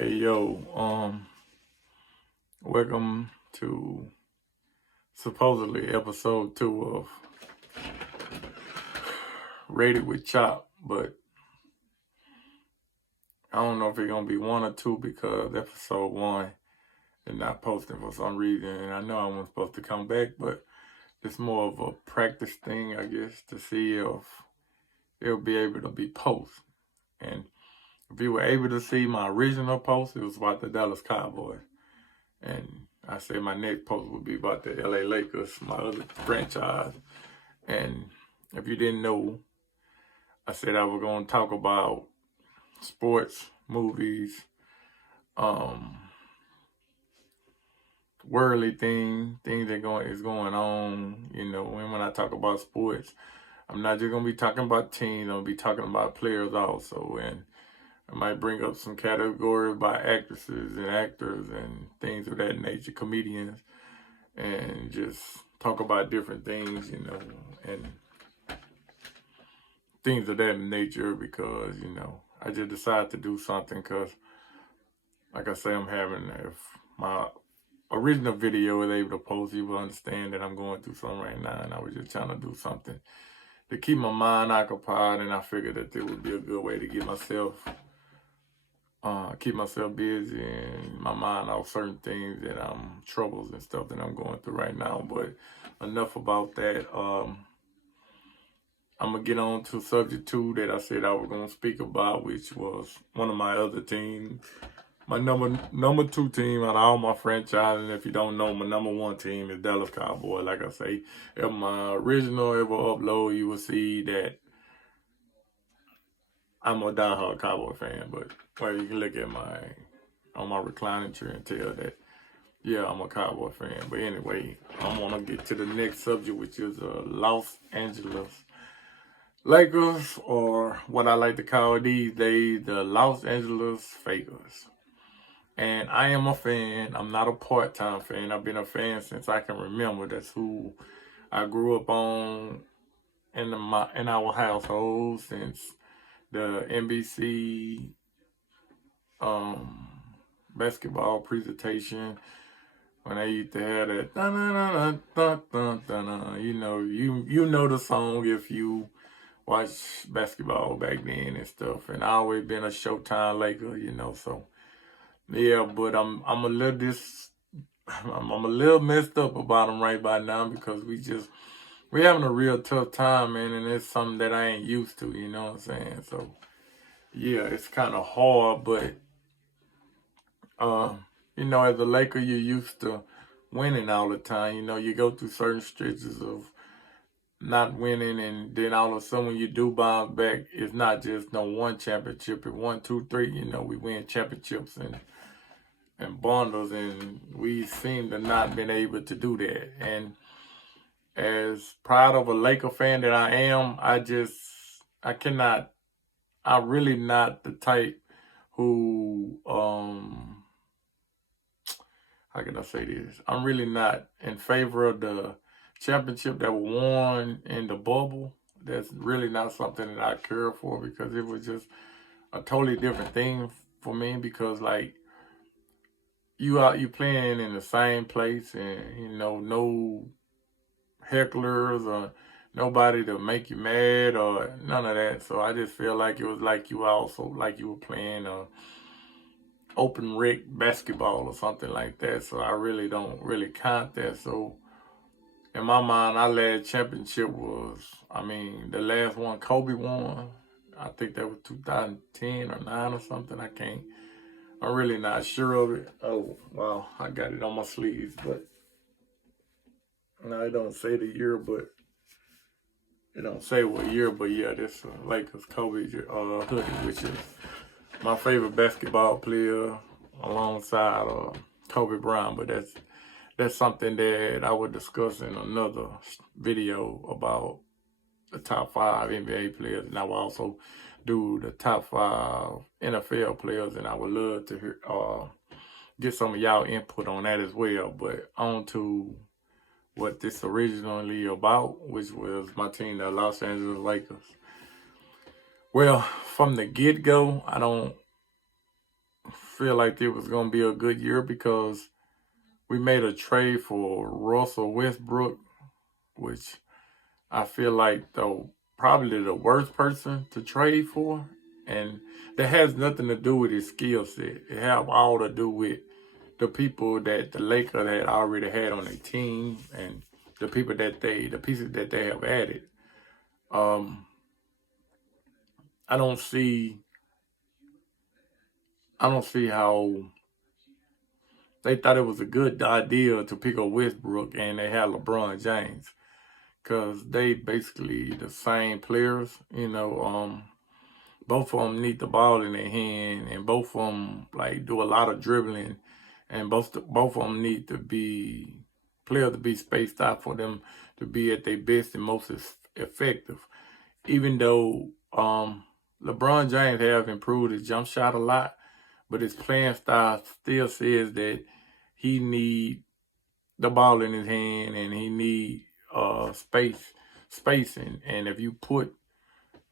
Hey yo, welcome to supposedly episode 2 of Rated with Chop, but I don't know if it's gonna be 1 or 2 because episode 1 is not posting for some reason, and I know I wasn't supposed to come back, but it's more of a practice thing, I guess, to see if it'll be able to be posted. And if you were able to see my original post, it was about the Dallas Cowboys. And I said my next post would be about the LA Lakers, my other franchise. And if you didn't know, I said I was going to talk about sports, movies, worldly things that is going on. You know, and when I talk about sports, I'm not just going to be talking about teams. I'm going to be talking about players also. And I might bring up some categories by actresses and actors and things of that nature, comedians, and just talk about different things, and things of that nature because, I just decided to do something because, like I say, if my original video is able to post, you will understand that I'm going through something right now, and I was just trying to do something to keep my mind occupied, and I figured that it would be a good way to keep myself busy and my mind off certain things that troubles and stuff that I'm going through right now. But enough about that. I'm gonna get on to subject 2 that I said I was gonna speak about, which was one of my other teams, my number 2 team out of all my franchises. And if you don't know, my number 1 team is Dallas Cowboys. Like I say, if my original ever upload, you will see that I'm a diehard Cowboy fan. But you can look at on my reclining chair and tell that, yeah, I'm a Cowboy fan. But anyway, I want to get to the next subject, which is Los Angeles Lakers, or what I like to call these days, the Los Angeles Fakers. And I am a fan. I'm not a part-time fan. I've been a fan since I can remember. That's who I grew up on in our household, since the NBC basketball presentation, when they used to have that you know the song if you watch basketball back then and stuff. And I always been a Showtime Laker, so yeah. But I'm a little I'm a little messed up about them right by now because we having a real tough time, man, and it's something that I ain't used to, you know what I'm saying? So yeah, it's kind of hard, but as a Laker, you're used to winning all the time. You go through certain stretches of not winning, and then all of a sudden when you do bounce back, it's not just no one championship. It's 1, 2, 3. We win championships and bundles, and we seem to not been able to do that. And as proud of a Laker fan that I am, I'm really not the type who how can I say this? I'm really not in favor of the championship that was won in the bubble. That's really not something that I care for, because it was just a totally different thing for me. Because like you playing in the same place, and no hecklers or nobody to make you mad or none of that. So I just feel like it was like you were playing open rec basketball or something like that. So I really don't really count that. So in my mind, our last championship was, the last one Kobe won. I think that was 2010 or 9 or something. I'm really not sure of it. Oh, wow, I got it on my sleeves, but no, it don't say the year, but it don't say what year, but yeah, this Lakers Kobe hoodie, which is my favorite basketball player alongside Kobe Bryant. But that's something that I would discuss in another video about the top 5 NBA players, and I will also do the top 5 NFL players, and I would love to hear get some of y'all input on that as well. But on to what this originally about, which was my team, the Los Angeles Lakers. Well, from the get-go, I don't feel like it was going to be a good year because we made a trade for Russell Westbrook, which I feel like probably the worst person to trade for. And that has nothing to do with his skill set. It have all to do with the people that the Lakers had already had on their team and the pieces that they have added. Um, I don't see how they thought it was a good idea to pick up Westbrook and they had LeBron James because they basically the same players. Both of them need the ball in their hand, and both of them like do a lot of dribbling, and both of them need to be players to be spaced out for them to be at their best and most effective. Even though LeBron James have improved his jump shot a lot, but his playing style still says that he need the ball in his hand and he need spacing. And if you put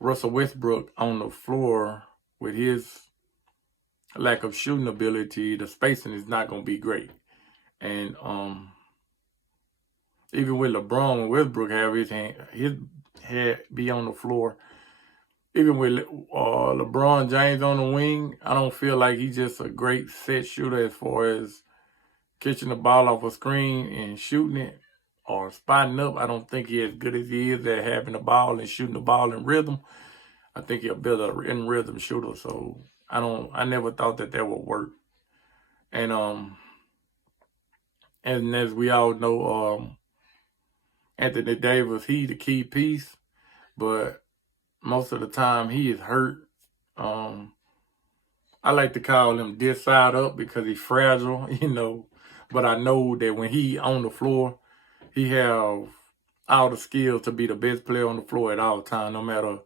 Russell Westbrook on the floor with his lack of shooting ability, the spacing is not going to be great. And even with LeBron and Westbrook have his head be on the floor, even with LeBron James on the wing, I don't feel like he's just a great set shooter as far as catching the ball off a screen and shooting it or spotting up. I don't think he's as good as he is at having the ball and shooting the ball in rhythm. I think he'll build a in rhythm shooter. So I never thought that would work. And as we all know, Anthony Davis, he's the key piece, but most of the time he is hurt. I like to call him this side up because he's fragile, But I know that when he on the floor, he have all the skills to be the best player on the floor at all times, no matter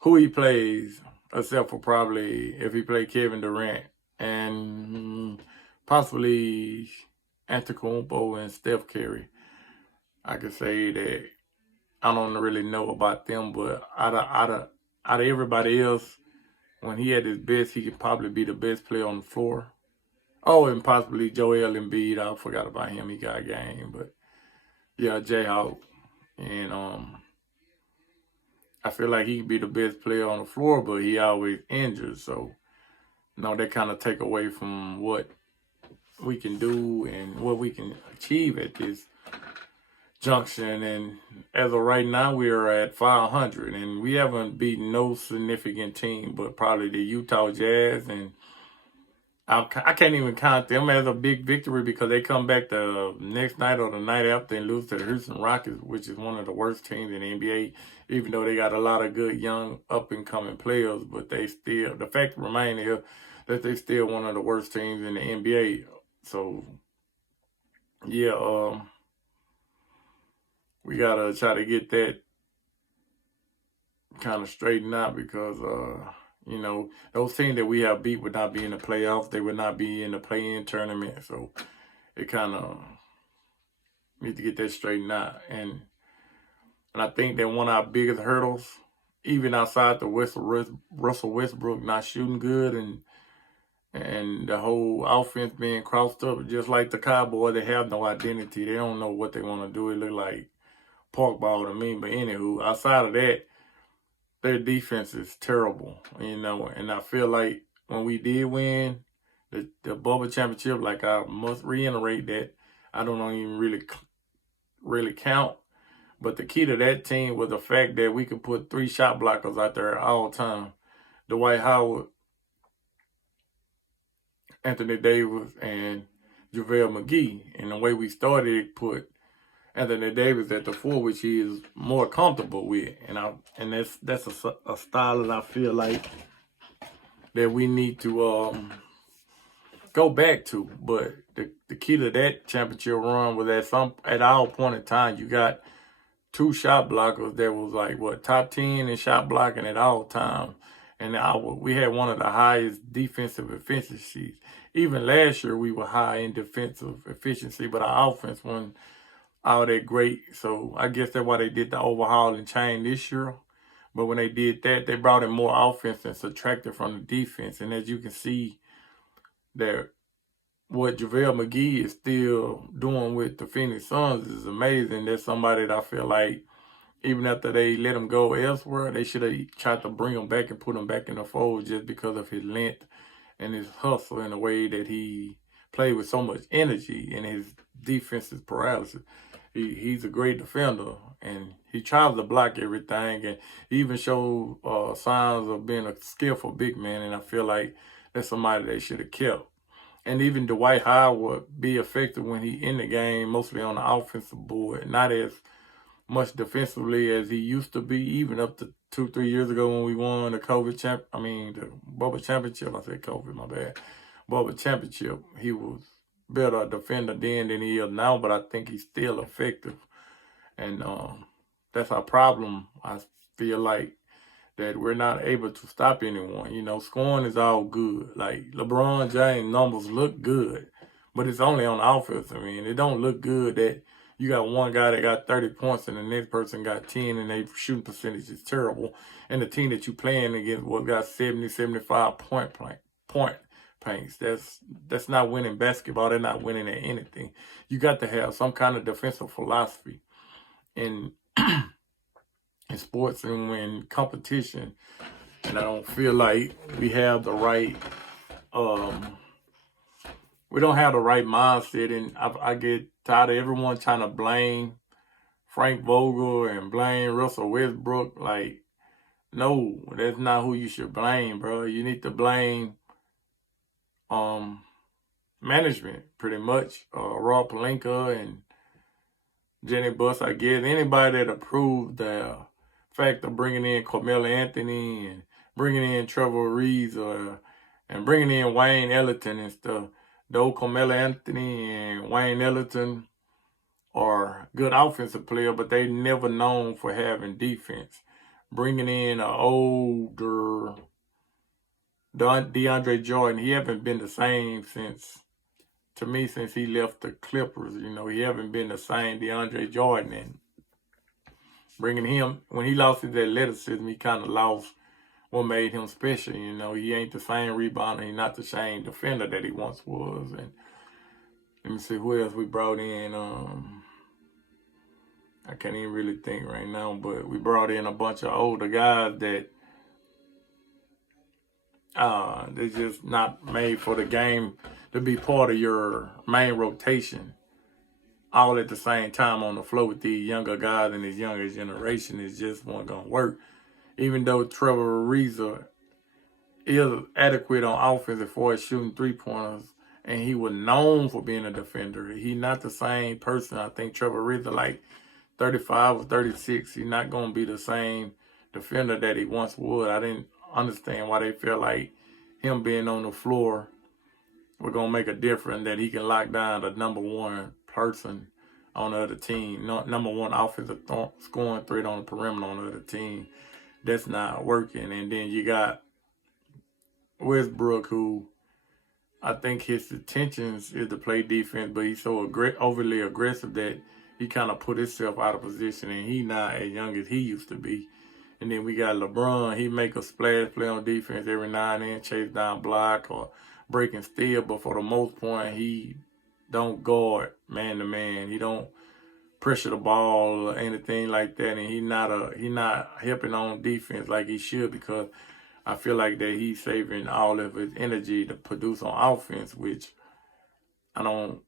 who he plays, except for probably if he play Kevin Durant and possibly Antetokounmpo and Steph Curry. I could say that I don't really know about them, but out of everybody else, when he at his best, he could probably be the best player on the floor. Oh, and possibly Joel Embiid. I forgot about him. He got a game, but yeah, Jayhawk. And I feel like he could be the best player on the floor, but he always injured. So, that kind of take away from what we can do and what we can achieve at this junction. And as of right now, we are at 500, and we haven't beaten no significant team, but probably the Utah Jazz, and I can't even count them as a big victory because they come back the next night or the night after and lose to the Houston Rockets, which is one of the worst teams in the NBA, even though they got a lot of good young up-and-coming players, but the fact remains is that they still one of the worst teams in the NBA. So, yeah, we got to try to get that kind of straightened out because, those teams that we have beat would not be in the playoffs. They would not be in the play-in tournament. So it kind of need to get that straightened out. And I think that one of our biggest hurdles, even outside the Russell Westbrook not shooting good and the whole offense being crossed up, just like the Cowboys, they have no identity. They don't know what they want to do. It look like park ball to me. But anywho, outside of that, their defense is terrible, and I feel like when we did win the bubble championship, like I must reiterate that I don't even really count. But the key to that team was the fact that we could put 3 shot blockers out there all time. Dwight Howard, Anthony Davis, and JaVale McGee. And the way we started, put Anthony Davis at the 4, which he is more comfortable with, and that's a style that I feel like that we need to go back to. But the key to that championship run was at all point in time you got 2 shot blockers that was like top 10 in shot blocking at all times, and we had one of the highest defensive efficiencies. Even last year we were high in defensive efficiency, but our offense wasn't all that great. So I guess that's why they did the overhaul and change this year. But when they did that, they brought in more offense and subtracted from the defense. And as you can see, that what JaVale McGee is still doing with the Phoenix Suns is amazing. That's somebody that I feel like even after they let him go elsewhere, they should have tried to bring him back and put him back in the fold just because of his length and his hustle and the way that he played with so much energy and his defensive paralysis. He's a great defender, and he tries to block everything, and he even showed signs of being a skillful big man, and I feel like that's somebody they should have kept. And even Dwight Howard would be effective when he in the game, mostly on the offensive board, not as much defensively as he used to be, even up to 2-3 years ago when we won the the Bubba Championship. I said COVID, my bad. Bubba Championship. He was better defender then than he is now, but I think he's still effective. And that's our problem. I feel like that we're not able to stop anyone. You know, scoring is all good. Like LeBron James numbers look good, but it's only on offense. I mean, it don't look good that you got one guy that got 30 points and the next person got 10 and their shooting percentage is terrible. And the team that you playing against got 70, 75 point paints. That's not winning basketball. They're not winning at anything. You got to have some kind of defensive philosophy in sports and in competition. And I don't feel like we have the right we don't have the right mindset, and I get tired of everyone trying to blame Frank Vogel and blame Russell Westbrook. Like, no, that's not who you should blame, bro. You need to blame management, pretty much. Rob Pelinka and Jenny Buss, I guess. Anybody that approved the fact of bringing in Carmelo Anthony and bringing in Trevor Reeves and bringing in Wayne Ellington and stuff. Though Carmelo Anthony and Wayne Ellington are good offensive players, but they never known for having defense. Bringing in an older DeAndre Jordan, he haven't been the same since he left the Clippers. You know, he haven't been the same DeAndre Jordan. And bringing him, when he lost his athleticism, he kind of lost what made him special. You know, he ain't the same rebounder. He's not the same defender that he once was. And let me see who else we brought in. I can't even really think right now, but we brought in a bunch of older guys that they're just not made for the game to be part of your main rotation all at the same time on the floor with these younger guys and this younger generation. It just wasn't going to work. Even though Trevor Ariza is adequate on offense as far as shooting three-pointers, and he was known for being a defender, he's not the same person. I think Trevor Ariza, like 35 or 36, he's not going to be the same defender that he once was. I didn't understand why they felt like him being on the floor was going to make a difference, that he can lock down the number one person on the other team, number one offensive scoring threat on the perimeter on the other team. That's not working. And then you got Westbrook, who I think his intentions is to play defense, but he's so overly aggressive that he kind of put himself out of position, and he's not as young as he used to be. And then we got LeBron. He make a splash play on defense every now and then, chase down block or breaking steal, but for the most part, he don't guard man to man. He don't pressure the ball or anything like that, and he not helping on defense like he should, because I feel like that he's saving all of his energy to produce on offense, which I don't.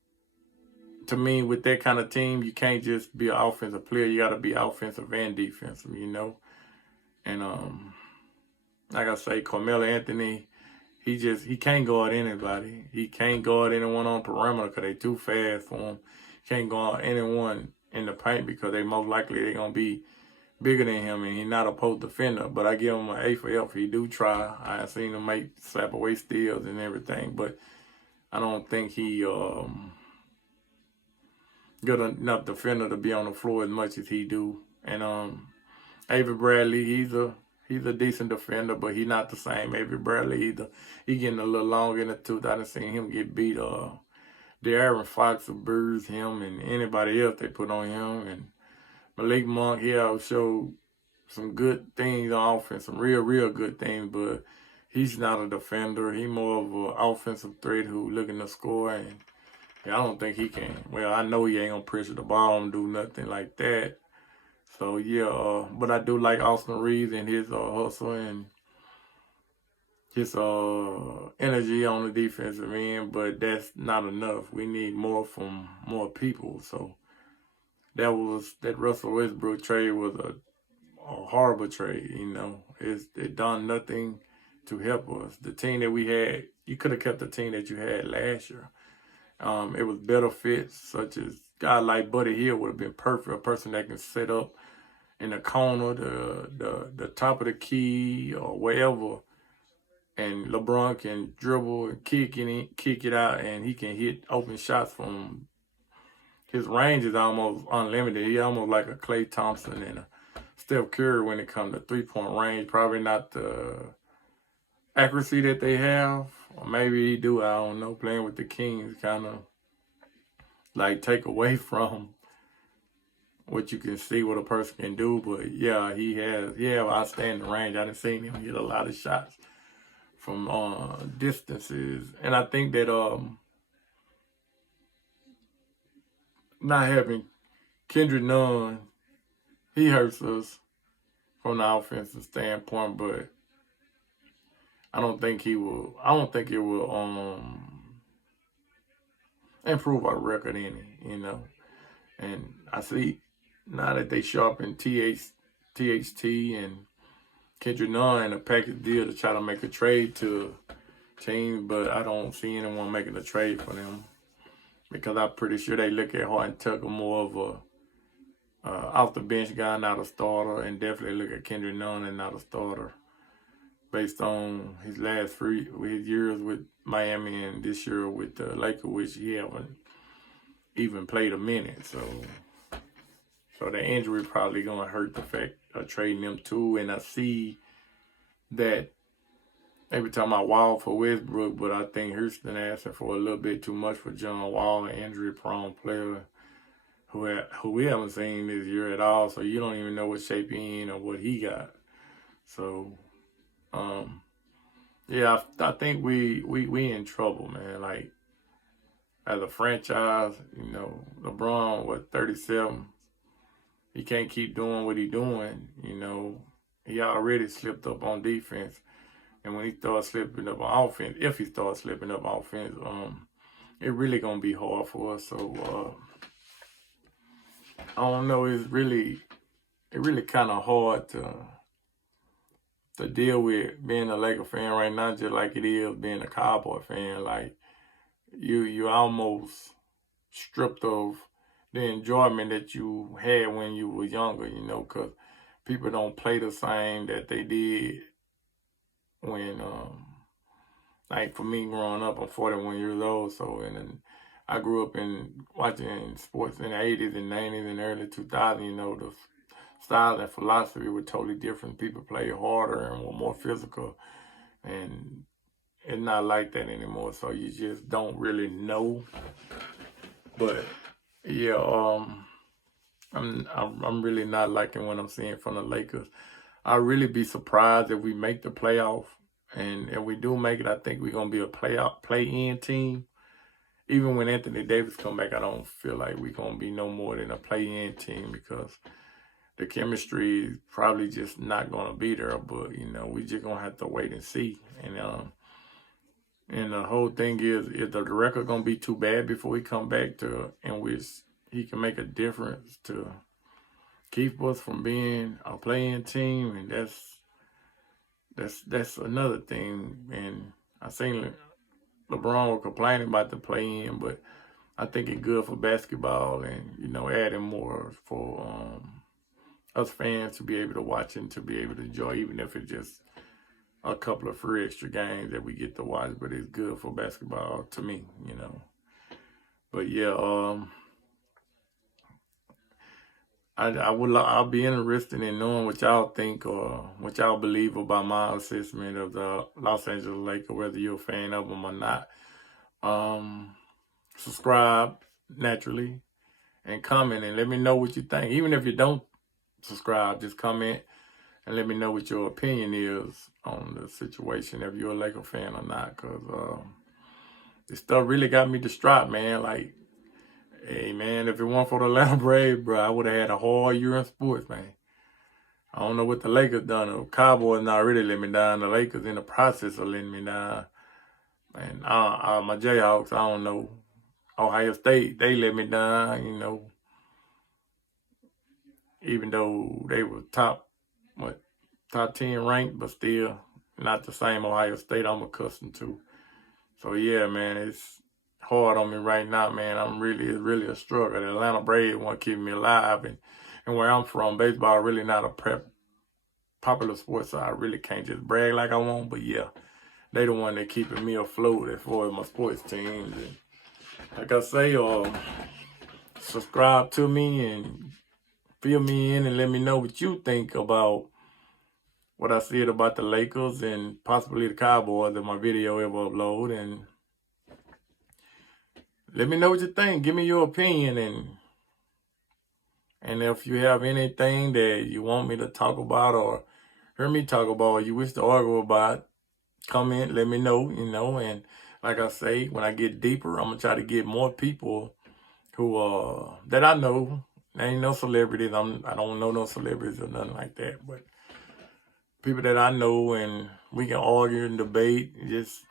To me, with that kind of team, you can't just be an offensive player. You got to be offensive and defensive, you know. And like I say, Carmelo Anthony, he can't guard anybody. He can't guard anyone on perimeter because they too fast for him. He can't guard anyone in the paint because they most likely they're gonna be bigger than him, and he's not a post defender. But I give him an A for F. He do try. I seen him make slap away steals and everything, but I don't think he good enough defender to be on the floor as much as he do. And Avery Bradley, he's a decent defender, but he's not the same Avery Bradley either. He getting a little longer in the tooth. I done seen him get beat. De'Aaron Fox will bruise him, and anybody else they put on him. And Malik Monk, he showed some good things on offense, some real good things, but he's not a defender. He's more of an offensive threat who looking to score. And I don't think he can. Well, I know he ain't gonna pressure the ball and do nothing like that. So yeah, but I do like Austin Reeves and his hustle and his energy on the defensive end. But that's not enough. We need more from more people. So that Russell Westbrook trade was a horrible trade. It done nothing to help us. The team that we had, you could have kept the team that you had last year. It was better fits, such as guy like Buddy Hield would have been perfect. A person that can set up in the corner, the top of the key or wherever, and LeBron can dribble and kick it out, and he can hit open shots from his range is almost unlimited. He almost like a Klay Thompson and a Steph Curry when it comes to 3-point range. Probably not the accuracy that they have, or maybe he do. I don't know. Playing with the Kings kind of like take away from what you can see what a person can do. But yeah, he have outstanding range. I done seen him hit a lot of shots from distances, and I think that not having Kendrick Nunn, he hurts us from the offensive standpoint, but I don't think it will improve our record any. And I see now that they sharpen THT and Kendrick Nunn in a package deal to try to make a trade to teams, but I don't see anyone making a trade for them because I'm pretty sure they look at Horton Tucker more of a off the bench guy, not a starter, and definitely look at Kendrick Nunn and not a starter based on his last his years with Miami and this year with the Lakers, which he haven't even played a minute. So the injury probably gonna hurt the fact of trading them too. And I see that every time I Wall for Westbrook, but I think Houston asking for a little bit too much for John Wall, an injury-prone player who we haven't seen this year at all. So you don't even know what shape he in or what he got. So yeah, I think we in trouble, man. Like as a franchise, LeBron 37. He can't keep doing what he's doing. He already slipped up on defense, and when he starts slipping up on offense, if he starts slipping up on offense, it really gonna be hard for us. So I don't know. It really kind of hard to deal with being a Laker fan right now, just like it is being a Cowboy fan. Like you almost stripped of the enjoyment that you had when you were younger, because people don't play the same that they did when, like for me growing up, I'm 41 years old, so and I grew up in watching sports in the 80s and 90s and early 2000s, the style and philosophy were totally different. People played harder and were more physical, and it's not like that anymore, so you just don't really know. But yeah, I'm really not liking what I'm seeing from the Lakers. I'll really be surprised if we make the playoff, and if we do make it, I think we're gonna be a play-in team. Even when Anthony Davis come back, I don't feel like we're gonna be no more than a play-in team because the chemistry is probably just not gonna be there. But we just gonna have to wait and see. And the whole thing is the record gonna be too bad before we come back in which he can make a difference to keep us from being a playing team, and that's another thing. And I seen LeBron complaining about the play-in, but I think it's good for basketball and adding more for us fans to be able to watch and to be able to enjoy, even if it's just a couple of free extra games that we get to watch. But it's good for basketball to me. But yeah, I'll be interested in knowing what y'all think or what y'all believe about my assessment of the Los Angeles Lakers, whether you're a fan of them or not. Subscribe naturally and comment and let me know what you think. Even if you don't subscribe, just comment and let me know what your opinion is on the situation, if you're a Laker fan or not, because this stuff really got me distraught, man. Like, hey, man, if it weren't for the Atlanta Braves, bro, I would have had a hard year in sports, man. I don't know what the Lakers done. The Cowboys not really let me down. The Lakers in the process of letting me down. And my Jayhawks, I don't know. Ohio State, they let me down, even though they were top 10 ranked, but still not the same Ohio State I'm accustomed to. So yeah, man, it's hard on me right now, man. It's really a struggle. The Atlanta Braves want to keep me alive, and where I'm from, baseball really not a popular sport, so I really can't just brag like I want. But yeah, they the one that keeping me afloat as far as my sports teams. And like I say, subscribe to me and fill me in and let me know what you think about what I said about the Lakers and possibly the Cowboys in my video ever upload. And let me know what you think. Give me your opinion, and if you have anything that you want me to talk about or hear me talk about or you wish to argue about, comment, let me know, and like I say, when I get deeper, I'm gonna try to get more people who that I know. They ain't no celebrities. I don't know no celebrities or nothing like that, but people that I know, and we can argue and debate. Just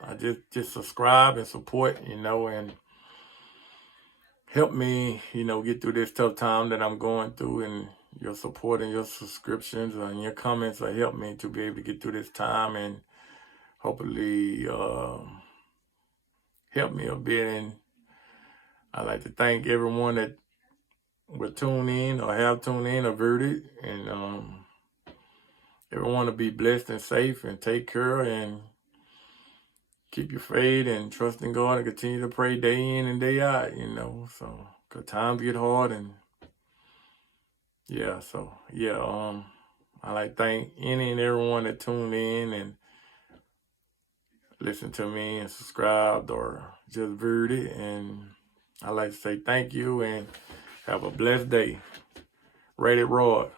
subscribe and support, and help me, get through this tough time that I'm going through, and your support and your subscriptions and your comments will help me to be able to get through this time and hopefully help me a bit. And I'd like to thank everyone that will tune in or have tuned in or viewed it, and everyone to be blessed and safe and take care and keep your faith and trust in God and continue to pray day in and day out, so because times get hard. And yeah, so yeah, I like to thank any and everyone that tuned in and listened to me and subscribed or just viewed it. And I like to say thank you and have a blessed day. Rated Rod.